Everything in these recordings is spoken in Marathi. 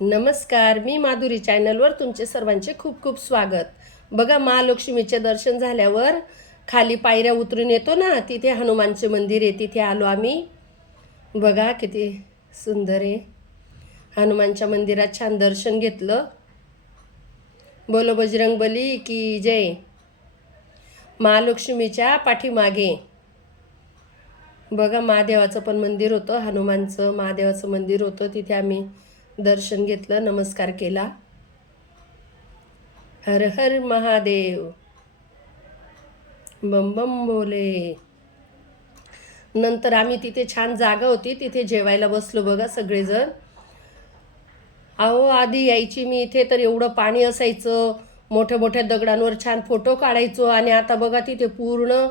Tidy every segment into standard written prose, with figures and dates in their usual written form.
नमस्कार, मी माधुरी चॅनलवर तुमचे सर्वांचे खूप खूप स्वागत. बघा, महालक्ष्मीचे दर्शन झाल्यावर खाली पायऱ्या उतरून येतो ना, तिथे हनुमानचे मंदिर आहे, तिथे आलो आम्ही. बघा किती सुंदर आहे. हनुमानच्या मंदिरात छान दर्शन घेतलं. बोलो बजरंगबली की जय. महालक्ष्मीच्या पाठीमागे बघा महादेवाचं पण मंदिर होतं, हनुमानचं महादेवाचं मंदिर होतं. तिथे आम्ही दर्शन घेतलं, नमस्कार केला. हर हर महादेव, बम बम बोले. नंतर आम्ही तिथे छान जागा होती, तिथे जेवायला बसलो. बघा सगळेजण. अहो, आधी यायची मी इथे तर एवढं पाणी असायचं, मोठ्या मोठ्या दगडांवर छान फोटो काढायचो. आणि आता बघा तिथे पूर्ण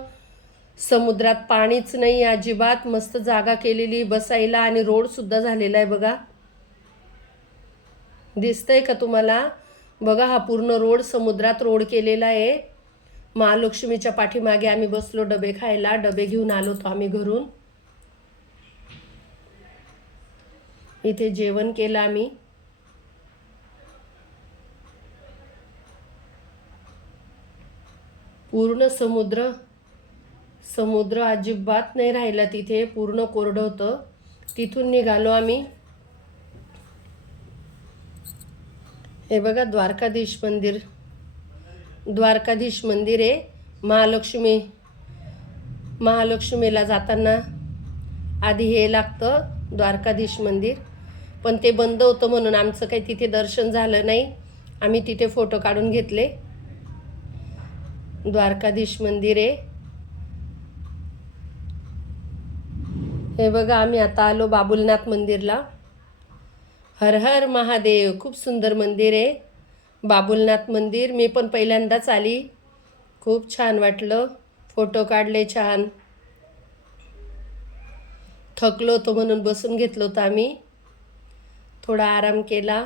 समुद्रात पाणीच नाही अजिबात. मस्त जागा केलेली बसायला आणि रोड सुद्धा झालेला आहे. बघा, दिसतंय का तुम्हाला? बघा, हा पूर्ण रोड समुद्रात रोड केलेला आहे. महालक्ष्मीच्या पाठीमागे आम्ही बसलो डबे खायला. डबे घेऊन आलो तो आम्ही घरून. इथे जेवण केलं आम्ही. पूर्ण समुद्र समुद्र अजिबात नाही राहिला तिथे, पूर्ण कोरडं होतं. तिथून निघालो आम्ही. हे बघा, द्वारकाधीश मंदिर आहे. महालक्ष्मीला जाताना आधी हे लागतं, द्वारकाधीश मंदिर. पण ते बंद होतं म्हणून आमचं काही तिथे दर्शन झालं नाही. आम्ही तिथे फोटो काढून घेतले. द्वारकाधीश मंदिर आहे हे बघा. आम्ही आता आलो बाबुलनाथ मंदिरला. हर हर महादेव. खूप सुंदर मंदिर आहे बाबुलनाथ मंदिर. मी पण पहिल्यांदाच आली. खूप छान वाटलं, फोटो काढले छान. थकलो होतो म्हणून बसून घेतलं होतं आम्ही, थोडा आराम केला.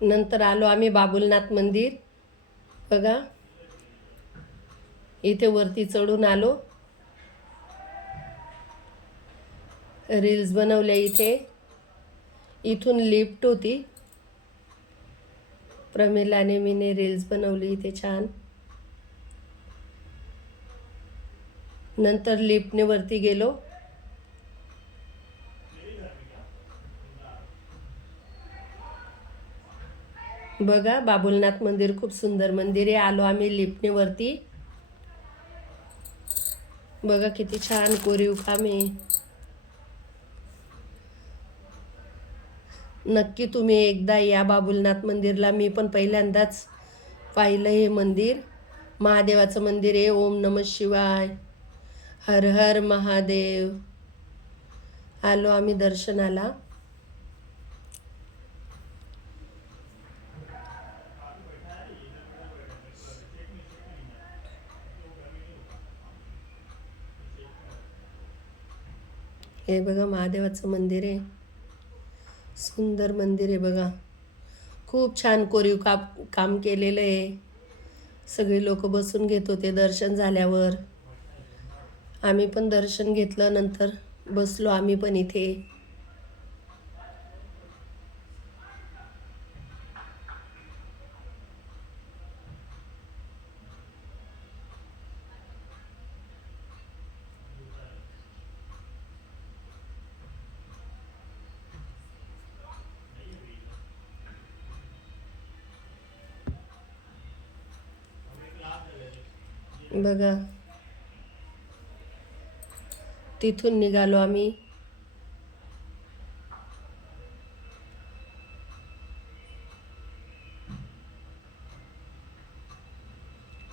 नंतर आलो आम्ही बाबुलनाथ मंदिर. बघा, इथे वरती चढून आलो. रील्स बनवल्या इथे. इथून लिफ्ट होती. प्रमिलाने मीने रील्स बनवली इथे छान. नंतर लिफ्टने वरती गेलो. बघा, बाबुलनाथ मंदिर खूप सुंदर मंदिर आहे. आलो आम्ही लिफ्टने वरती. बघा किती छान कोरीव काम आहे. नक्की तुम्ही एकदा या बाबुलनाथ मंदिरला. मी पण पहिल्यांदाच पाहिलं हे मंदिर. महादेवाचं मंदिर आहे. ओम नमः शिवाय, हर हर महादेव. आलो आम्ही दर्शनाला. हे बघा महादेवाचं मंदिर आहे. सुंदर मंदिर आहे बघा. खूप छान कोरीव काम केलेलं आहे. सगळे लोक बसून घेत होते दर्शन झाल्यावर. आम्ही पण दर्शन घेतलं. नंतर बसलो आम्ही पण इथे. बघा, तिथून निघालो आम्ही.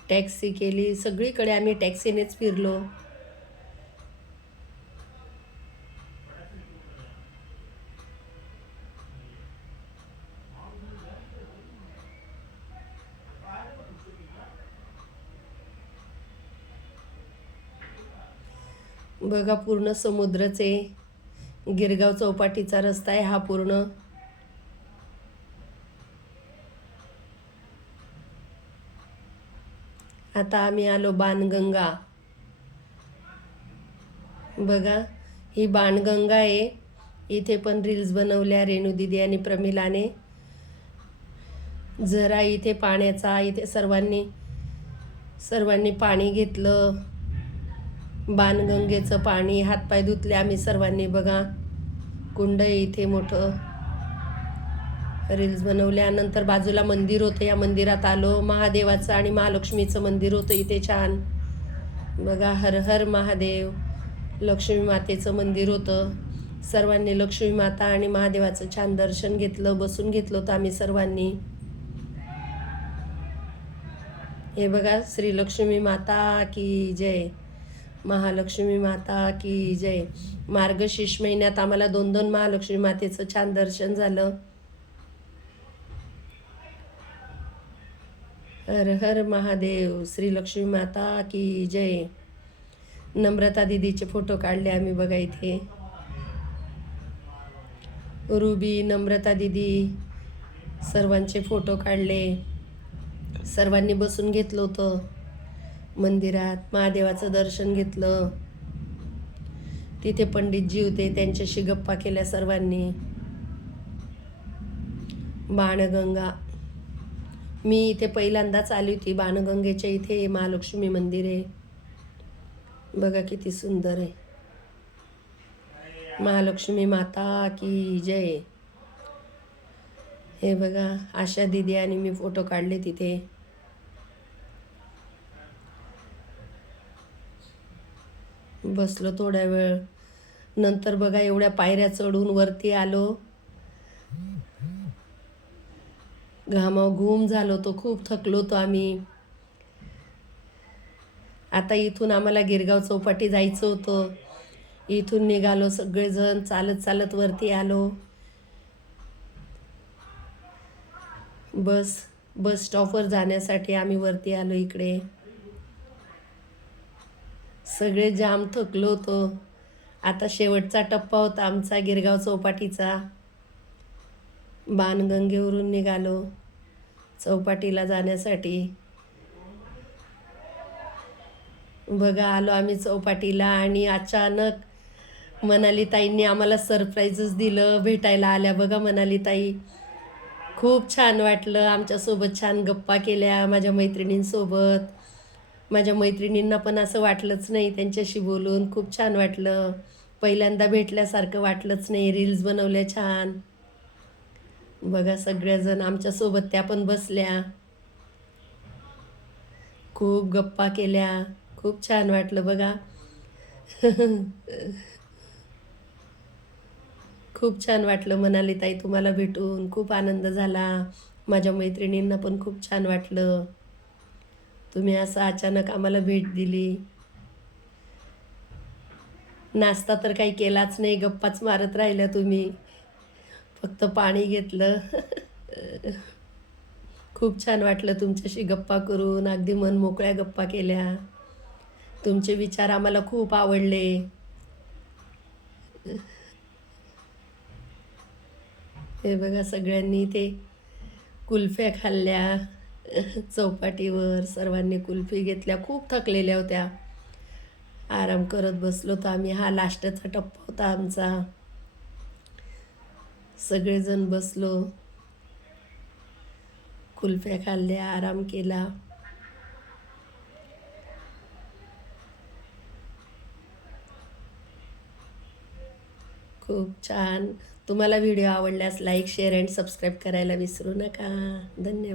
टॅक्सी केली. सगळीकडे आम्ही टॅक्सीनेच फिरलो. बघा, पूर्ण समुद्रच आहे. गिरगाव चौपाटीचा रस्ता आहे हा पूर्ण. आता आम्ही आलो बाणगंगा. बघा ही बाणगंगा आहे. इथे पण रील्स बनवल्या रेणू दीदी आणि प्रमिलाने. जरा इथे पाण्याचा, इथे सर्वांनी पाणी घेतलं. बाणगंगेचं पाणी, हातपाय धुतले आम्ही सर्वांनी. बघा कुंड आहे इथे मोठं. रील्स बनवल्यानंतर बाजूला मंदिर होतं, या मंदिरात आलो. महादेवाचं आणि महालक्ष्मीचं मंदिर होतं इथे छान. बघा हर हर महादेव. लक्ष्मी मातेचं मंदिर होतं. सर्वांनी लक्ष्मी माता आणि महादेवाचं छान दर्शन घेतलं. बसून घेतलं होतं आम्ही सर्वांनी. हे बघा श्री लक्ष्मी माता की जय, महालक्ष्मी माता की जय. मार्गशीर्ष महिन्यात आम्हाला 2-2 महालक्ष्मी मातेचं छान दर्शन झालं. हर हर महादेव. श्री लक्ष्मी माता की जय. नम्रता दीदीचे फोटो काढले आम्ही. बघा इथे रुबी, नम्रता दीदी सर्वांचे फोटो काढले. सर्वांनी बसून घेतलं होतं मंदिरात. महादेवाचं दर्शन घेतलं. तिथे पंडितजी होते, त्यांच्याशी गप्पा केल्या सर्वांनी. बाणगंगा, मी इथे पहिल्यांदाच आली होती. बाणगंगेच्या इथे महालक्ष्मी मंदिर आहे. बघा किती सुंदर आहे. महालक्ष्मी माता की जय. हे बघा आशा दीदी आणि मी फोटो काढले तिथे. बसलो थोड्या वेळ. नंतर बघा एवढ्या पायऱ्या चढून वरती आलो. घामाव घूम झालो होतो, खूप थकलो होतो आम्ही. आता इथून आम्हाला गिरगाव चौपाटी जायचं होतं. इथून निघालो सगळेजण, चालत चालत वरती आलो. बस स्टॉपवर जाण्यासाठी आम्ही वरती आलो इकडे. सगळे जाम थकलो होतो. आता शेवटचा टप्पा होता आमचा गिरगाव चौपाटीचा. बाणगंगेवरून निघालो चौपाटीला जाण्यासाठी. बघा आलो आम्ही चौपाटीला आणि अचानक मनाली ताईंनी आम्हाला सरप्राईजच दिलं. भेटायला आल्या बघा मनाली ताई. खूप छान वाटलं. आमच्यासोबत छान गप्पा केल्या माझ्या मैत्रिणींसोबत. माझ्या मैत्रिणींना पण असं वाटलंच नाही त्यांच्याशी बोलून. खूप छान वाटलं. पहिल्यांदा भेटल्यासारखं वाटलंच नाही. रील्स बनवल्या छान. बघा सगळ्याजण आमच्यासोबत त्या पण बसल्या. खूप गप्पा केल्या. खूप छान वाटलं बघा. खूप छान वाटलं मनाली ताई तुम्हाला भेटून. खूप आनंद झाला. माझ्या मैत्रिणींना पण खूप छान वाटलं. तुम्ही असं अचानक आम्हाला भेट दिली. नाश्ता तर काही केलाच नाही, गप्पाच मारत राहिल्या तुम्ही. फक्त पाणी घेतलं. खूप छान वाटलं तुमच्याशी गप्पा करून. अगदी मन मोकळ्या गप्पा केल्या. तुमचे विचार आम्हाला खूप आवडले. हे बघा सगळ्यांनी ते कुल्फ्या खाल्ल्या चौपाटीवर. सर्वांनी कुल्फी घेतल्या. खूप थकलेल्या होत्या. आराम करत बसलो तर आम्ही. हा लास्टचा टप्पा होता आमचा. सगळेजण बसलो, कुल्फ्या खाल्ल्या, आराम केला. खूप छान. तुम्हाला व्हिडिओ आवडल्यास लाईक, शेअर अँड सबस्क्राईब करायला विसरू नका. धन्यवाद.